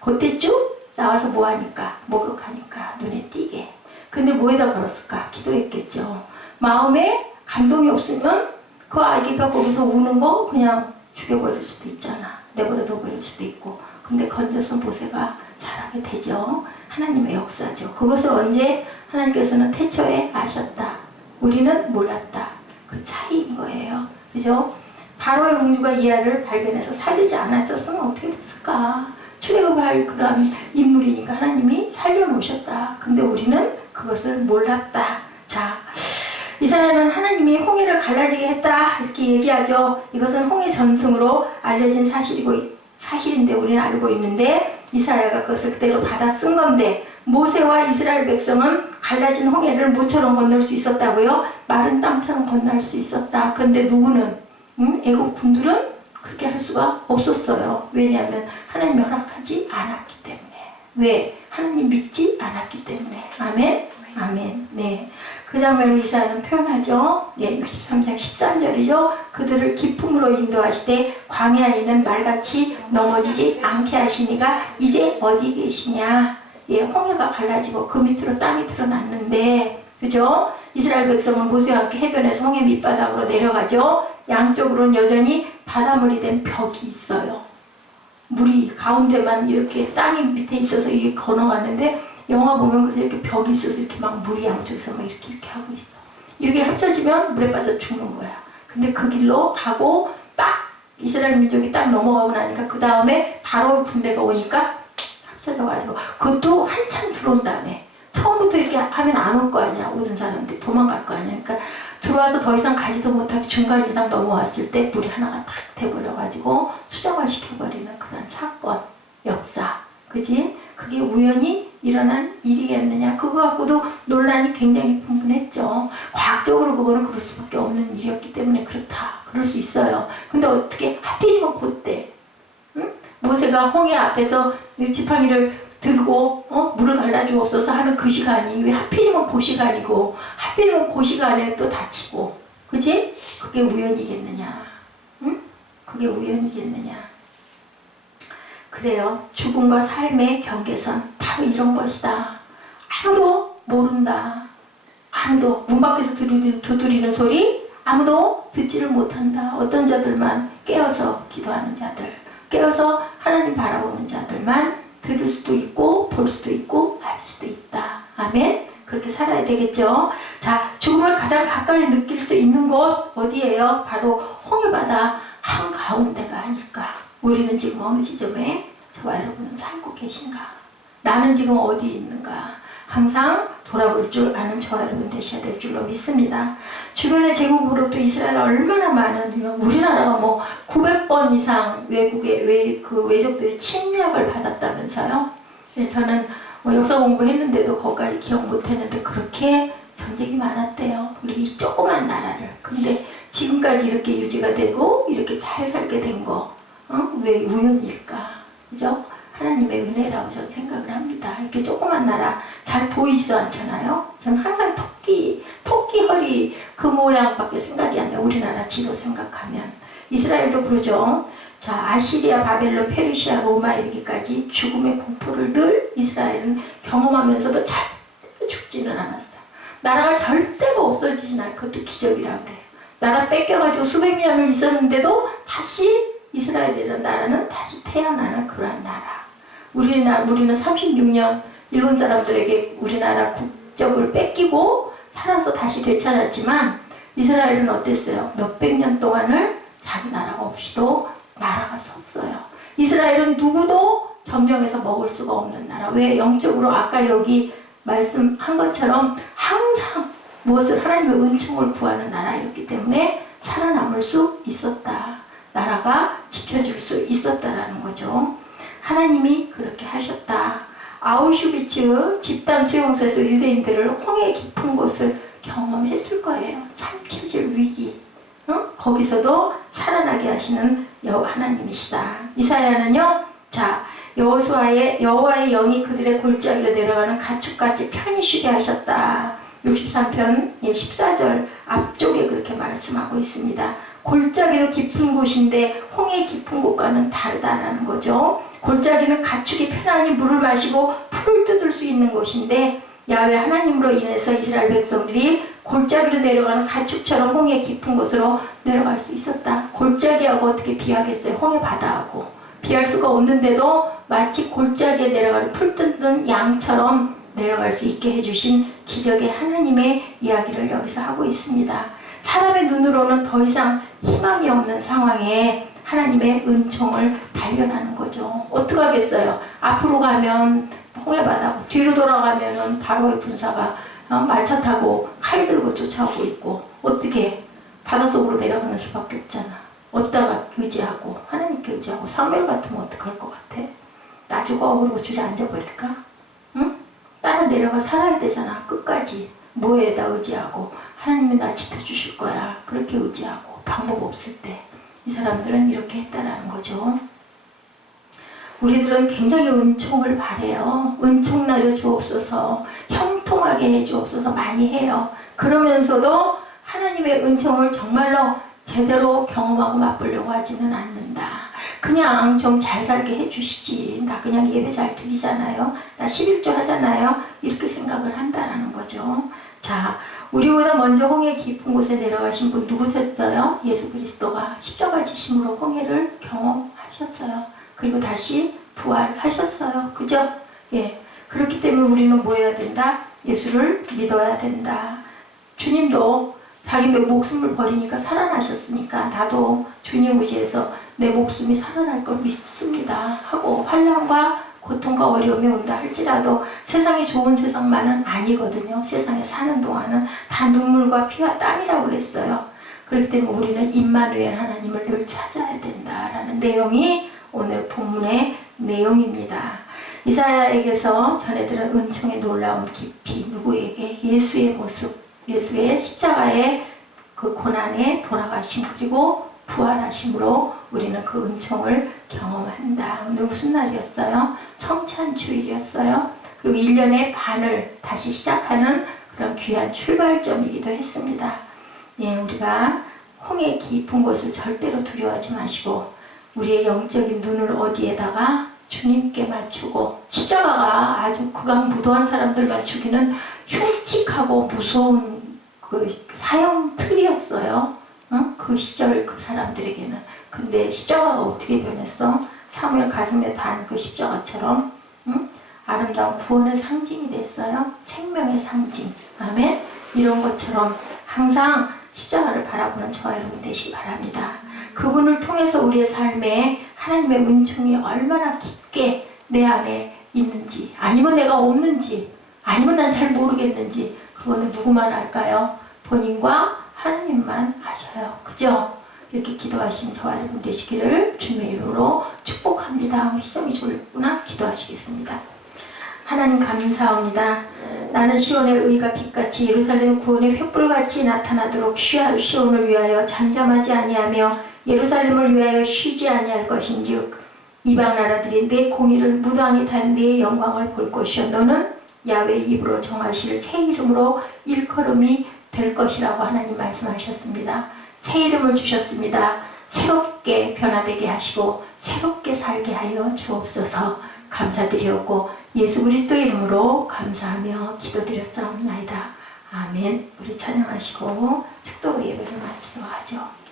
그때 쭉 나와서 뭐하니까 목욕하니까 눈에 띄게. 근데 뭐에다 걸었을까? 기도했겠죠. 마음에 감동이 없으면 그 아기가 거기서 우는 거 그냥 죽여버릴 수도 있잖아. 내버려둬 버릴 수도 있고. 근데 건져서 모세가 자라게 되죠. 하나님의 역사죠. 그것을 언제 하나님께서는 태초에 아셨다. 우리는 몰랐다. 그 차이인 거예요. 그죠? 바로의 공주가 이 아이를 발견해서 살리지 않았었으면 어떻게 됐을까? 출애굽을 할 그런 인물이니까 하나님이 살려놓으셨다. 근데 우리는 그것을 몰랐다. 자, 이사야는 하나님이 홍해를 갈라지게 했다 이렇게 얘기하죠. 이것은 홍해 전승으로 알려진 사실인데 우리는 알고 있는데 이사야가 그것을 그대로 받아 쓴 건데 모세와 이스라엘 백성은 갈라진 홍해를 모처럼 건널 수 있었다고요? 마른 땅처럼 건널 수 있었다. 근데 누구는 애국 군들은 그렇게 할 수가 없었어요. 왜냐하면 하나님이 허락하지 않았기 때문에. 왜? 하나님 믿지 않았기 때문에. 아멘? 아멘. 네. 그 장면을 이사야는 표현하죠. 예, 63장 13절이죠. 그들을 기품으로 인도하시되 광야에 있는 말같이 넘어지지 않게 하시니가 이제 어디 계시냐. 예, 홍해가 갈라지고 그 밑으로 땅이 드러났는데, 그죠? 이스라엘 백성은 모세와 함께 해변에서 홍해 밑바닥으로 내려가죠. 양쪽으로는 여전히 바닷물이 된 벽이 있어요. 물이 가운데만 이렇게 땅이 밑에 있어서 이게 건너갔는데 영화 보면 그래서 이렇게 벽이 있어서 이렇게 막 물이 양쪽에서 막 이렇게 하고 있어. 이렇게 합쳐지면 물에 빠져 죽는 거야. 근데 그 길로 가고 딱 이스라엘 민족이 딱 넘어가고 나니까 그 다음에 바로 군대가 오니까 합쳐져가지고 그것도 한참 들어온 다음에 처음부터 이렇게 하면 안 올 거 아니야. 오던 사람들이 도망갈 거 아니야. 그러니까 들어와서 더 이상 가지도 못하게 중간 이상 넘어왔을 때 물이 하나가 탁 돼버려가지고 수정을 시켜버리는 그런 사건, 역사. 그지? 그게 우연히 일어난 일이겠느냐. 그거 갖고도 논란이 굉장히 풍부했죠. 과학적으로 그거는 그럴 수밖에 없는 일이었기 때문에 그렇다. 그럴 수 있어요. 근데 어떻게 하필이면 그때 모세가 홍해 앞에서 지팡이를 들고 물을 갈라주옵소서 하는 그 시간이 왜 하필이면 그 시간이고 하필이면 그 시간에 또 다치고 그치? 그게 우연이겠느냐. 응? 그게 우연이겠느냐. 그래요. 죽음과 삶의 경계선 바로 이런 것이다. 아무도 모른다. 아무도 문 밖에서 두드리는 소리 아무도 듣지를 못한다. 어떤 자들만 깨어서 기도하는 자들, 깨어서 하나님 바라보는 자들만 들을 수도 있고 볼 수도 있고 알 수도 있다. 아멘. 그렇게 살아야 되겠죠. 자, 죽음을 가장 가까이 느낄 수 있는 곳 어디예요? 바로 홍해바다 한가운데가 아닐까. 우리는 지금 어느 지점에 저와 여러분은 살고 계신가? 나는 지금 어디 있는가? 항상 돌아볼 줄 아는 저와 여러분 되셔야 될 줄로 믿습니다. 주변의 제국으로부터 이스라엘 얼마나 많은 우리나라가 뭐 900번 이상 외국의 외적들이 침략을 받았다면서요. 그래서 저는 역사 공부했는데도 거기까지 기억 못했는데 그렇게 전쟁이 많았대요. 우리 이 조그만 나라를. 근데 지금까지 이렇게 유지가 되고 이렇게 잘 살게 된 거 왜 우연일까? 그죠? 하나님의 은혜라고 저는 생각을 합니다. 이렇게 조그만 나라 잘 보이지도 않잖아요. 저는 항상 토끼 허리 그 모양밖에 생각이 안 나요. 우리나라 지도 생각하면. 이스라엘도 그러죠. 자, 아시리아, 바벨론, 페르시아, 로마 이르기까지 죽음의 공포를 늘 이스라엘은 경험하면서도 절대 죽지는 않았어요. 나라가 절대가 없어지진 않아요. 그것도 기적이라고 그래요. 나라 뺏겨가지고 수백 년을 있었는데도 다시 이스라엘이라는 나라는 다시 태어나는 그러한 나라. 우리는 36년 일본 사람들에게 우리나라 국적을 뺏기고 살아서 다시 되찾았지만 이스라엘은 어땠어요? 몇백 년 동안을 자기 나라가 없이도 나라가 섰어요. 이스라엘은 누구도 점령해서 먹을 수가 없는 나라. 왜? 영적으로 아까 여기 말씀한 것처럼 항상 무엇을 하나님의 은총을 구하는 나라였기 때문에 살아남을 수 있었다. 나라가 지켜줄 수 있었다라는 거죠. 하나님이 그렇게 하셨다. 아우슈비츠 집단 수용소에서 유대인들을 홍해 깊은 곳을 경험했을 거예요. 삼켜질 위기. 거기서도 살아나게 하시는 하나님이시다. 이사야는요. 자, 여호와의 영이 그들의 골짜기로 내려가는 가축같이 편히 쉬게 하셨다. 63편 14절 앞쪽에 그렇게 말씀하고 있습니다. 골짜기도 깊은 곳인데 홍해 깊은 곳과는 다르다라는 거죠. 골짜기는 가축이 편안히 물을 마시고 풀을 뜯을 수 있는 곳인데 야훼 하나님으로 인해서 이스라엘 백성들이 골짜기로 내려가는 가축처럼 홍해 깊은 곳으로 내려갈 수 있었다. 골짜기하고 어떻게 비하겠어요? 홍해 바다하고 비할 수가 없는데도 마치 골짜기에 내려가는 풀 뜯는 양처럼 내려갈 수 있게 해주신 기적의 하나님의 이야기를 여기서 하고 있습니다. 사람의 눈으로는 더 이상 희망이 없는 상황에 하나님의 은총을 발견하는 거죠. 어떻게 하겠어요? 앞으로 가면 홍해바다고 뒤로 돌아가면 바로의 군사가 말차 타고 칼 들고 쫓아오고 있고 어떻게 바닷속으로 내려가는 수밖에 없잖아. 어디다가 의지하고 하나님께 의지하고 사무엘 같으면 어떡할 것 같아? 나 죽어 그러고 주저앉아 버릴까? 응? 나는 내려가 살아야 되잖아. 끝까지 뭐에다 의지하고 하나님이 나 지켜주실 거야. 그렇게 의지하고 방법 없을 때 이 사람들은 이렇게 했다라는 거죠. 우리들은 굉장히 은총을 바래요. 은총 나려 주옵소서, 형통하게 해 주옵소서 많이 해요. 그러면서도 하나님의 은총을 정말로 제대로 경험하고 맛보려고 하지는 않는다. 그냥 좀 잘 살게 해주시지. 나 그냥 예배 잘 드리잖아요. 나 11조 하잖아요. 이렇게 생각을 한다라는 거죠. 자, 우리보다 먼저 홍해 깊은 곳에 내려가신 분 누구셨어요? 예수 그리스도가 십자가 지심으로 홍해를 경험하셨어요. 그리고 다시 부활하셨어요. 그죠? 예. 그렇기 때문에 우리는 뭐 해야 된다? 예수를 믿어야 된다. 주님도 자기 목숨을 버리니까 살아나셨으니까 나도 주님 의지해서 내 목숨이 살아날 걸 믿습니다 하고 환난과 고통과 어려움이 온다 할지라도 세상이 좋은 세상만은 아니거든요. 세상에 사는 동안은 다 눈물과 피와 땀이라고 그랬어요. 그렇기 때문에 우리는 임마누엘 하나님을 늘 찾아야 된다라는 내용이 오늘 본문의 내용입니다. 이사야에게서 전해들은 은총의 놀라운 깊이, 누구에게? 예수의 모습, 예수의 십자가의 그 고난에 돌아가심 그리고 부활하심으로 우리는 그 은총을 경험한다. 오늘 무슨 날이었어요? 성찬주일이었어요. 그리고 1년의 반을 다시 시작하는 그런 귀한 출발점이기도 했습니다. 예, 우리가 홍해 깊은 곳을 절대로 두려워하지 마시고 우리의 영적인 눈을 어디에다가 주님께 맞추고 십자가가 아주 극악무도한 사람들만 죽이는 흉측하고 무서운 그 사형 틀이었어요. 그 시절 그 사람들에게는. 근데 십자가가 어떻게 변했어? 사무엘 가슴에 단 그 십자가처럼 아름다운 구원의 상징이 됐어요. 생명의 상징. 아멘. 이런 것처럼 항상 십자가를 바라보는 저와 여러분 되시기 바랍니다. 그분을 통해서 우리의 삶에 하나님의 은총이 얼마나 깊게 내 안에 있는지, 아니면 내가 없는지, 아니면 난 잘 모르겠는지, 그거는 누구만 알까요? 본인과 하나님만 아셔요. 그죠? 이렇게 기도하신 저와 여러분 되시기를 주님의 이름으로 축복합니다. 희정이 졸렸구나. 기도하시겠습니다. 하나님 감사합니다. 나는 시온의 의가 빛같이 예루살렘 구원의 횃불같이 나타나도록 시온을 위하여 잠잠하지 아니하며 예루살렘을 위하여 쉬지 아니할 것인즉 이방 나라들이 내 공의를 무당히 단 내 영광을 볼 것이요 너는 야훼의 입으로 정하실 새 이름으로 일컬음이 될 것이라고 하나님 말씀하셨습니다. 새 이름을 주셨습니다. 새롭게 변화되게 하시고 새롭게 살게 하여 주옵소서. 감사드리었고 예수 그리스도의 이름으로 감사하며 기도드렸사옵나이다. 아멘. 우리 찬양하시고 축도로 예배를 마치도록 하죠.